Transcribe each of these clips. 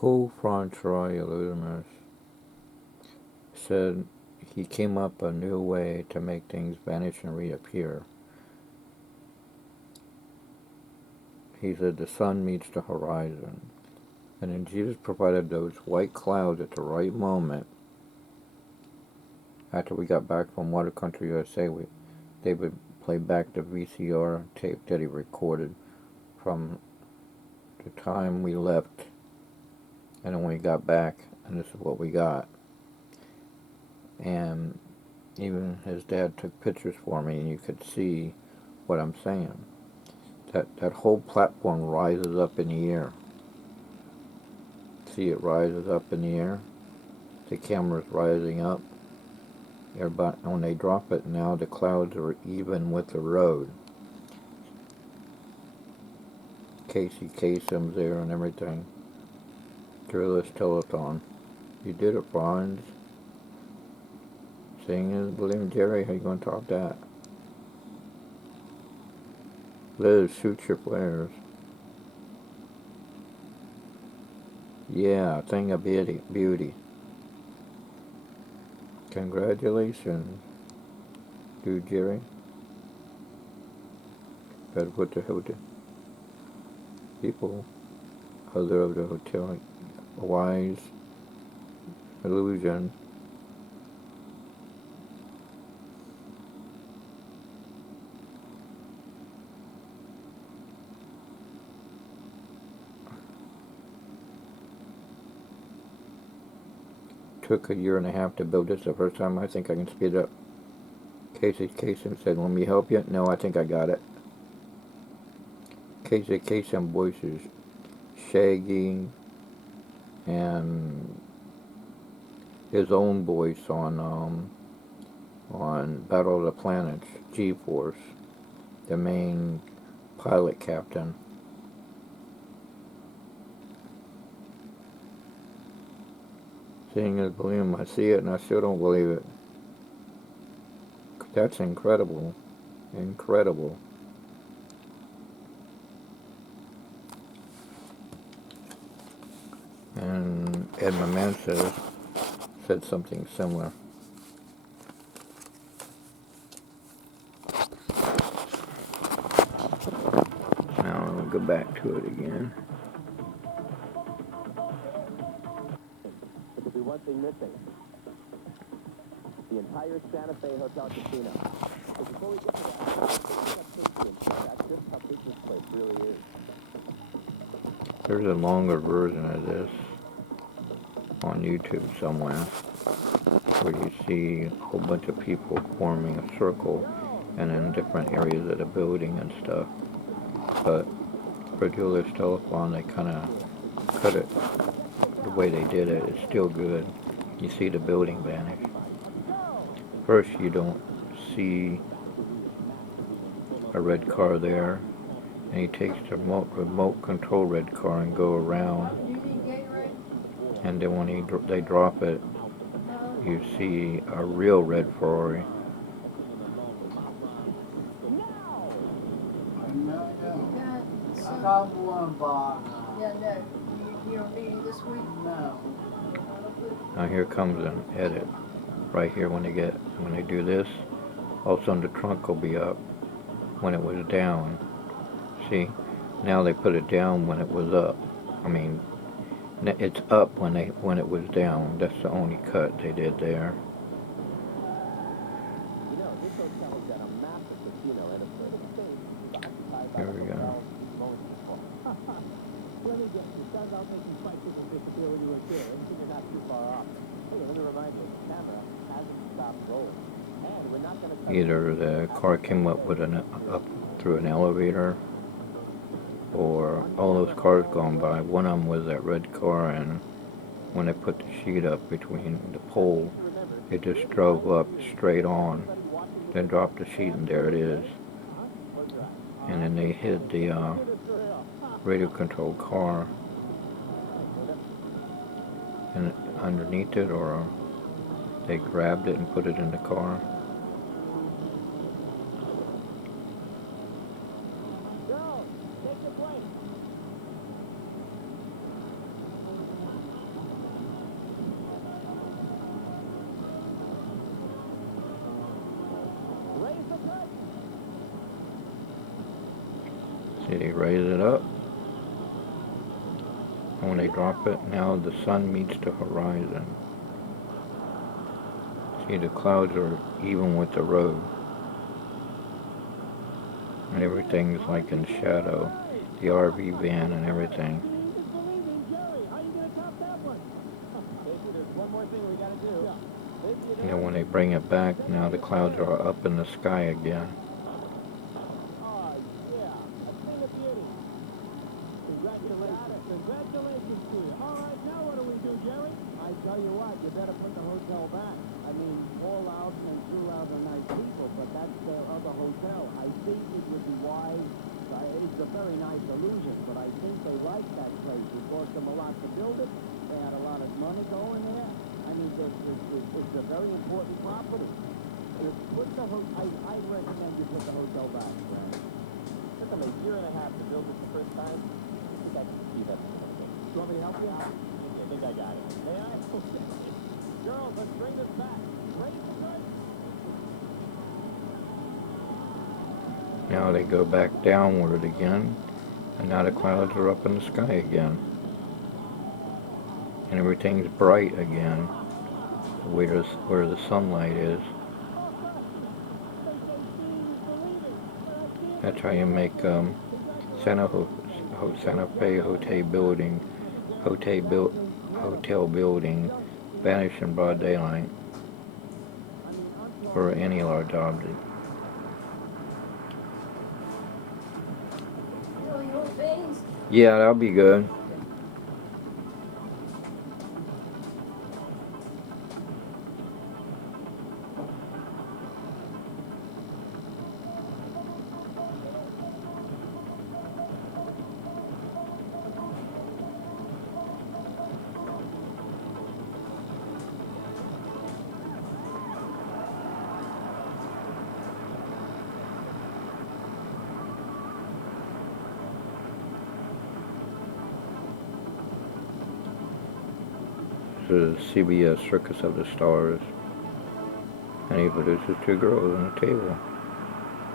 Cool Troy Illuminus said he came up a new way to make things vanish and reappear. He said the sun meets the horizon. And then Jesus provided those white clouds at the right moment. After we got back from Water Country USA, they would play back the VCR tape that he recorded from the time we left. And then when we got back, and this is what we got. And even his dad took pictures for me, and you could see what I'm saying. That whole platform rises up in the air. See, it rises up in the air. The camera's rising up. Everybody, when they drop it now, the clouds are even with the road. Casey Kasem's there and everything. Gorillas Telethon. You did it, Bronze. Seeing is believing. Jerry, how you going to top that? Liz, shoot your flares. Yeah, thing of beauty. Congratulations, dude, Jerry. Better put the hotel people other of the hotel wise illusion. Took a year and a half to build this the first time. I think I can speed it up. Casey Kasem said, "Let me help you." No, I think I got it. Casey Kasem voices Shaggy and his own voice on Battle of the Planets, G-Force, the main pilot captain. Seeing is believing. I see it and I still don't believe it. That's incredible. Incredible. And Ed Maman said something similar. Now I'll go back to it again. There could be one thing missing. The entire Santa Fe Hotel Casino. But before we get to that, that's just how big this place really is. There's a longer version of this on YouTube somewhere where you see a whole bunch of people forming a circle and in different areas of the building and stuff. But for Julius Telethon, they kind of cut it the way they did it. It's still good. You see the building vanish. First, you don't see a red car there, and he takes the remote control red car and go around. And then when they drop it, you see a real red Ferrari. Now here comes an edit. Right here when they do this, all of a sudden the trunk will be up when it was down. See? Now they put it down when it was up. I mean, it's up when it was down. That's the only cut they did there. Here we go. Either the car came up with up through an elevator, or all those cars gone by. One of them was that red car, and when they put the sheet up between the pole, it just drove up straight on, then dropped the sheet, and there it is. And then they hit the radio controlled car, and underneath it, or they grabbed it and put it in the car. raise it up. And when they drop it, now the sun meets the horizon. See, the clouds are even with the road. And everything's like in shadow. The RV van and everything. And then when they bring it back, now the clouds are up in the sky again. Congratulations to you. All right, now what do we do, Jerry? I tell you what, you better put the hotel back. I mean, all out and through out are nice people, but that's their other hotel. I think it would be wise. It's a very nice illusion, but I think they like that place. It cost them a lot to build it. They had a lot of money going there. I mean, it's a very important property. I recommend you put the hotel back, Brad. It took them a year and a half to build it the first time. I think I can see that. You want me to help you? I think I got it. May I? Girls, let's bring this back. Ready to start? Now they go back downward again, and now the clouds are up in the sky again. And everything's bright again, where the sunlight is. That's how you make Santa Fe hotel building vanish in broad daylight, or any large object. Yeah, that'll be good. The CBS Circus of the Stars, and he produces two girls on a table.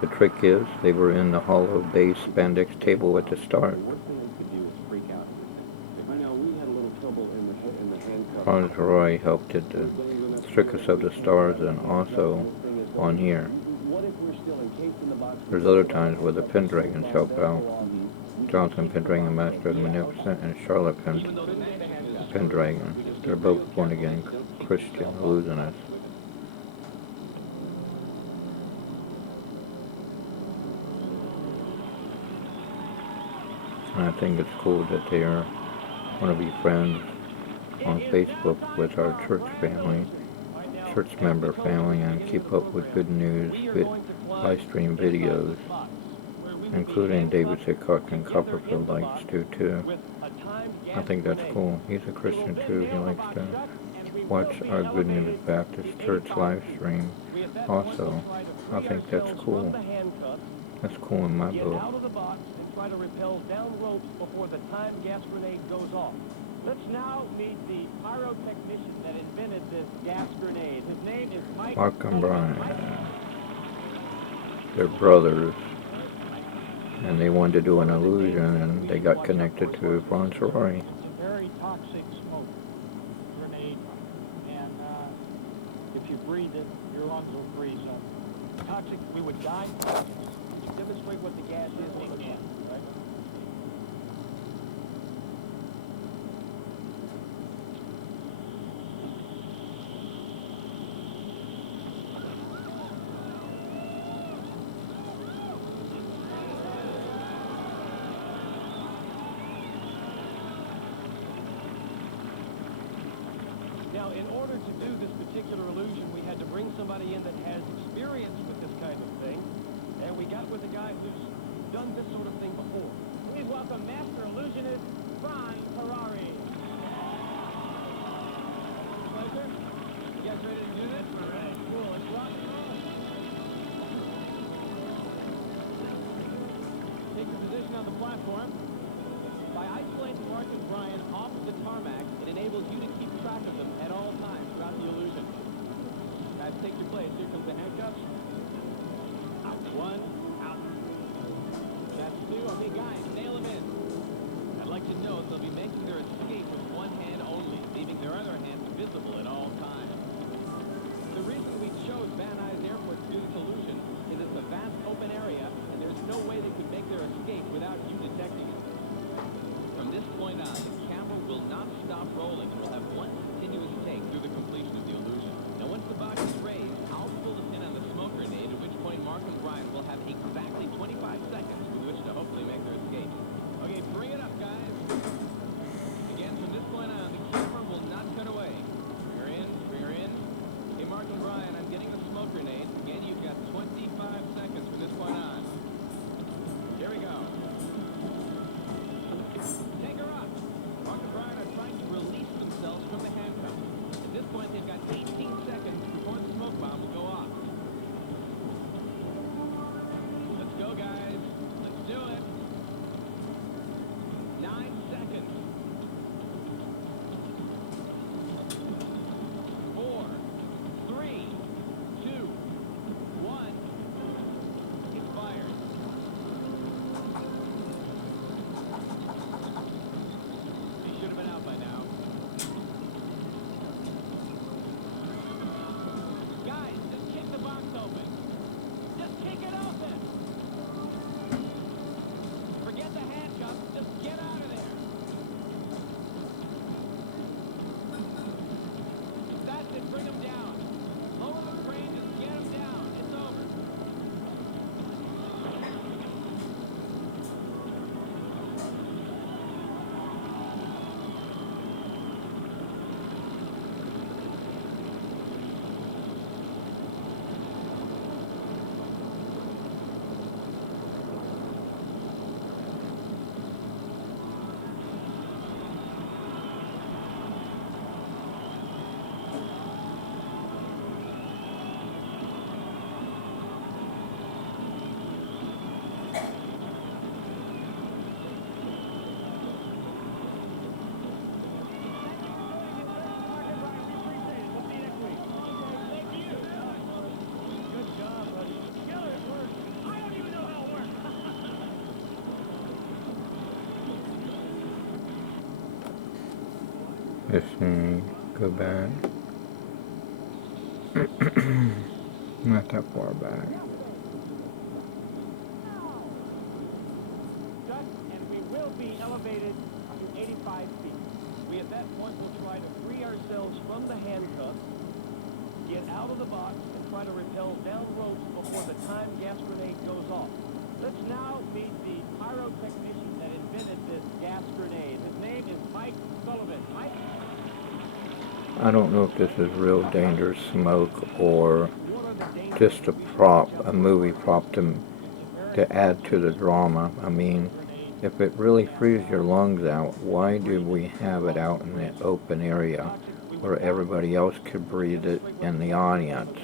The trick is they were in the hollow base spandex table at the start. Franz Roy helped at the Circus of the Stars and also on here. There's other times where the Pendragons help out. Jonathan Pendragon, Master of the Magnificent, and Charlotte Pendragon. They're both born-again Christian illusionists. And I think it's cool that they want to be friends on Facebook with our church family, church member family, and keep up with good news, live stream videos, including David Hickok and Copperfield likes to too. I think that's cool. He's a Christian too. He likes to watch our Good News Baptist Church live stream. Also, I think that's cool. That's cool in my book. Try to rappel down ropes before the time gas grenade goes off. Let's now meet the pyrotechnician that invented this gas grenade. His name is Mark and Brian. They're brothers, and they wanted to do an illusion, and they got connected to Franz Roy. It's a very toxic smoke grenade, and if you breathe it, your lungs will freeze up. Toxic, we would die. You demonstrate what the gas is again, right? Now, in order to do this particular illusion, we had to bring somebody in that has experience with this kind of thing, and we got with a guy who's done this sort of thing before. Please welcome Master Illusionist Ron Ferrari. Pleasure. You guys ready to do this? All right. Cool. Let's rock and roll. Take your position on the platform. By isolating Mark and Brian off of the tarmac, it enables you to keep track of them at all times throughout the illusion. Guys, take your place. Here comes the handcuffs. Out one, out. That's two. Okay, guys. Let's see, go back. Not that far back. And we will be elevated to 85 feet. We at that point will try to free ourselves from the handcuffs, get out of the box, and try to rappel down ropes before the time gas grenade goes off. Let's now meet the pyrotechnician that invented this gas grenade. His name is Mike Sullivan. Mike? I don't know if this is real dangerous smoke or just a prop, a movie prop to add to the drama. I mean, if it really frees your lungs out, why do we have it out in the open area where everybody else could breathe it in the audience?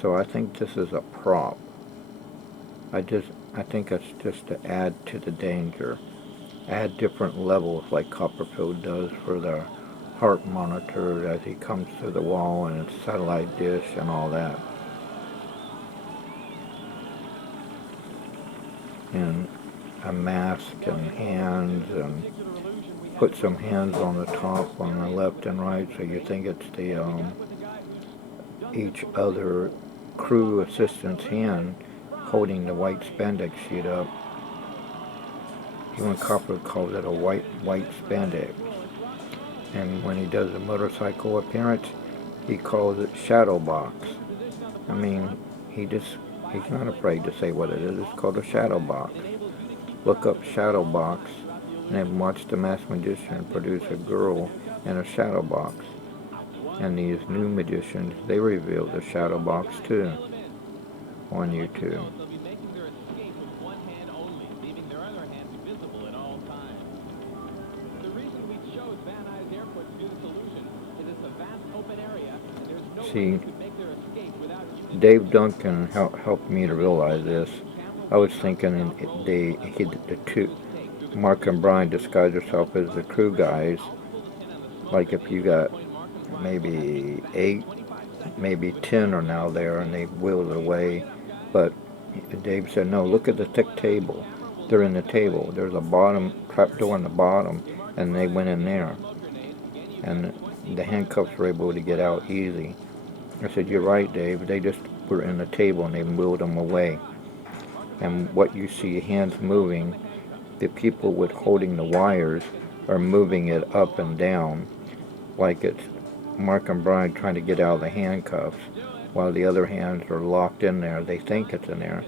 So I think this is a prop. I think it's just to add to the danger. Add different levels like Copperfield does for the heart monitor as he comes through the wall and its satellite dish and all that. And a mask and hands, and put some hands on the top on the left and right, so you think it's the each other crew assistant's hand holding the white spandex sheet up. Even Copper calls it a white spandex. And when he does a motorcycle appearance, he calls it shadow box. I mean, he's not afraid to say what it is. It's called a shadow box. Look up shadow box and then watch The Masked Magician produce a girl in a shadow box. And these new magicians, they reveal the shadow box too on YouTube. See, Dave Duncan helped me to realize this. I was thinking the two, Mark and Brian disguised themselves as the crew guys. Like if you got maybe 8, maybe 10 are now there and they wheeled it away. But Dave said, no, look at the thick table. They're in the table. There's a bottom trap door in the bottom, and they went in there. And the handcuffs were able to get out easy. I said, you're right, Dave. They just were in the table and they wheeled them away. And what you see hands moving, the people with holding the wires are moving it up and down like it's Mark and Brian trying to get out of the handcuffs while the other hands are locked in there. They think it's in there.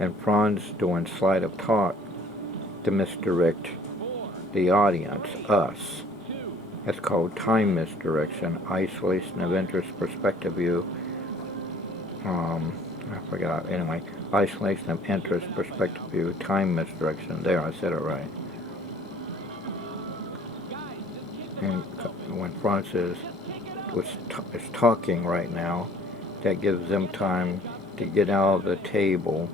And Franz doing slide of talk to misdirect the audience, us. It's called time misdirection, isolation of interest, perspective view. I forgot. Anyway, isolation of interest, perspective view, time misdirection. There, I said it right. And when Francis is talking right now, that gives them time to get out of the table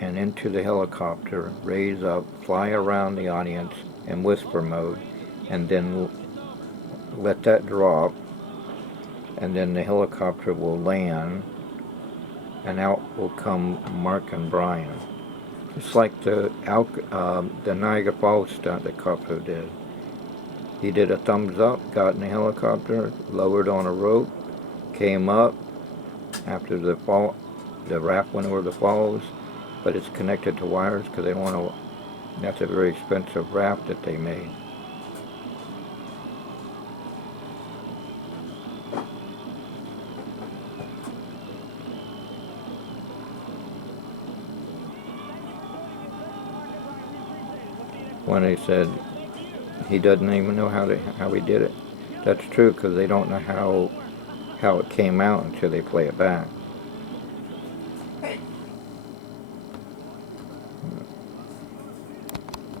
and into the helicopter, raise up, fly around the audience in whisper mode, and then let that drop, and then the helicopter will land, and out will come Mark and Brian. It's like the Niagara Falls stunt that Copper did. He did a thumbs up, got in the helicopter, lowered on a rope, came up after the raft went over the falls, but it's connected to wires because they don't want to. That's a very expensive raft that they made. When they said he doesn't even know how he did it. That's true, because they don't know how it came out until they play it back.